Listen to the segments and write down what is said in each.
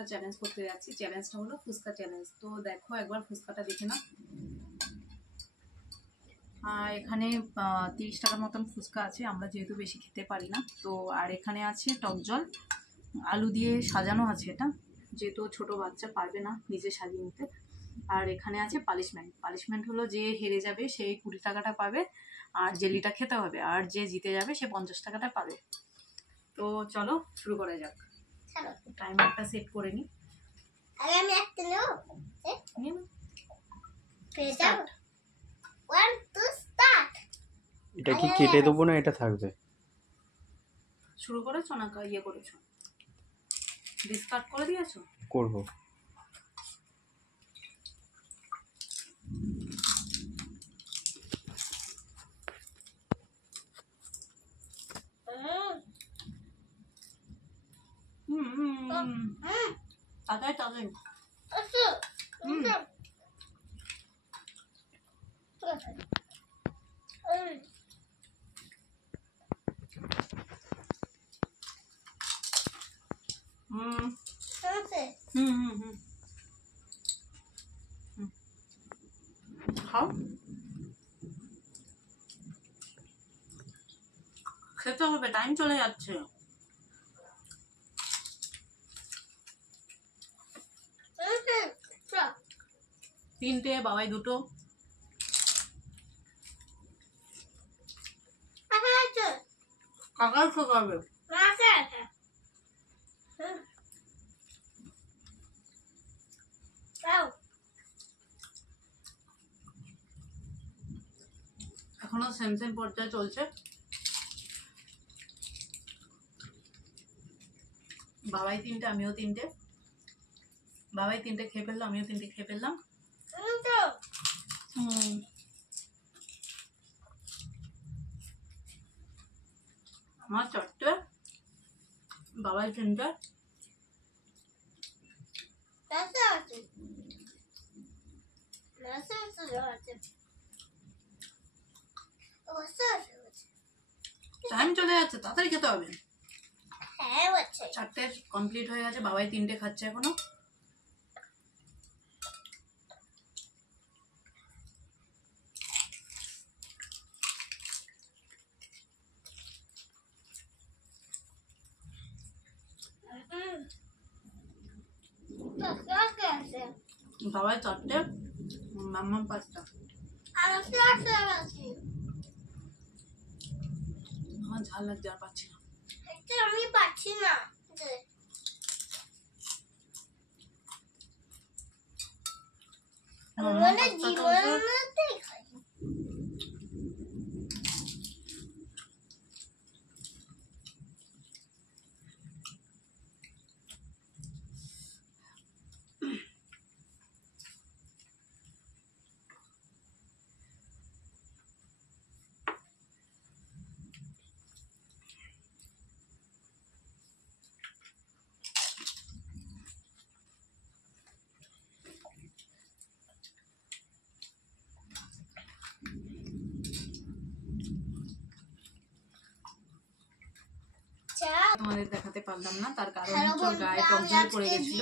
একটা চ্যালেঞ্জ করতে যাচ্ছি। চ্যালেঞ্জটা হলো ফুচকা চ্যালেঞ্জ। তো দেখো একবার ফুচকাটা দেখে নাও। এখানে 30 টাকার মতন ফুচকা আছে, আমরা যেহেতু বেশি খেতে পারি না। তো আর এখানে আছে টক জল, আলু দিয়ে সাজানো আছে, এটা যেহেতু ছোট বাচ্চা পারবে না নিজে সাজিয়ে নিতে। আর এখানে আছে পানিশমেন্ট। পানিশমেন্ট হলো যে হেরে যাবে সেই 20 টাকাটা পাবে, আর জেলিটা খেতে হবে, আর যে জিতে যাবে সে 50 টাকাটা পাবে। তো চলো শুরু করা যাক। টাইমারটা সেট করে নি। আমি একটা নেব। এটা কি কেটে দেবো না এটা থাকবে? শুরু করেছো না ইয়ে করেছো? ডিসকার্ড করে দিয়েছো? করব। তাড়াতাড়ি তাড়াতাড়ি। খাও, খেতে হবে, টাইম চলে যাচ্ছে। তিনটে, বাবাই দুটো। কাকার খেতে হবে। এখনো সেম সেম পর্যায়ে চলছে। বাবাই তিনটে, আমিও তিনটে। বাবাই তিনটে খেয়ে ফেললো, আমিও তিনটে খেয়ে ফেললাম। আমার চারটে, বাবাই তিনটে। টাইম চলে যাচ্ছে, তাড়াতাড়ি খেতে হবে। চারটে কমপ্লিট হয়ে গেছে, বাবাই তিনটে খাচ্ছে এখনো। বাবাই চারটে, মাম্মা পাঁচটা। আমার ঝাল লাগছে, আর পাচ্ছি না। আমি পাচ্ছি না। তোমাদের দেখাতে পারলাম না, তার কারণ হচ্ছে ওর গায়ে টক জল পড়ে গেছিল।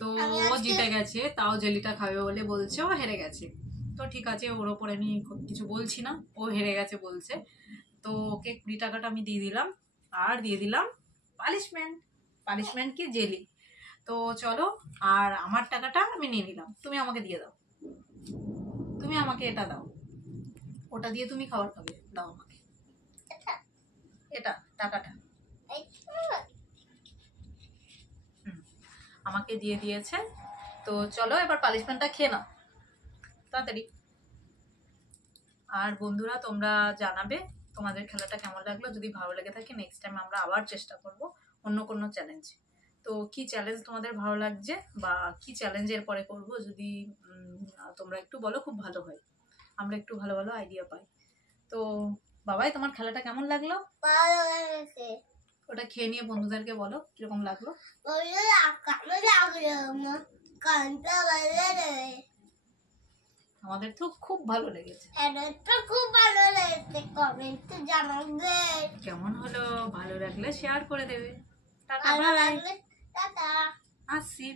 তো ও জিতে গেছে, তাও জেলিটা খাবে বলে বলছে ও হেরে গেছে। তো ঠিক আছে, ওর ওপর আমি কিছু বলছি না, ও হেরে গেছে বলছে। তো ওকে 20 টাকাটা আমি দিয়ে দিলাম, আর দিয়ে দিলাম পানিশমেন্ট। পানিশমেন্ট কি জেলি। তো চলো, আর আমার টাকাটা আমি নিয়ে নিলাম, তুমি আমাকে দিয়ে দাও। তুমি আমাকে এটা দাও, ওটা দিয়ে তুমি খাবার খাবে, দাও আমাকে এটা টাকাটা। আমাকে দিয়ে দিয়েছে। তো চলো এবার পানিশমেন্টটা খেয়ে নাও তাড়াতাড়ি। আর বন্ধুরা, তোমরা জানাবে তোমাদের খেলাটা কেমন লাগলো। যদি ভালো লেগে থাকে নেক্সট টাইম আমরা আবার চেষ্টা করব অন্য কোনো চ্যালেঞ্জ। তো কি চ্যালেঞ্জ তোমাদের ভালো লাগছে বা কি চ্যালেঞ্জের পরে করব, যদি তোমরা একটু বলো খুব ভালো হয়, আমরা একটু ভালো ভালো আইডিয়া পাই। তো বাবাই, তোমার খেলাটা কেমন লাগলো? ভালো লেগেছে। ওটা খেয়ে নিয়ে বন্ধুদেরকে বলো কিরকম লাগলো। আমাদের তো খুব ভালো লেগেছে। খুব ভালো লেগেছে, কমেন্টে জানাবে কেমন হলো। ভালো লাগলে শেয়ার করে দেবে। টাটা, ভালো বাই। লাগলে টাটা। আসি।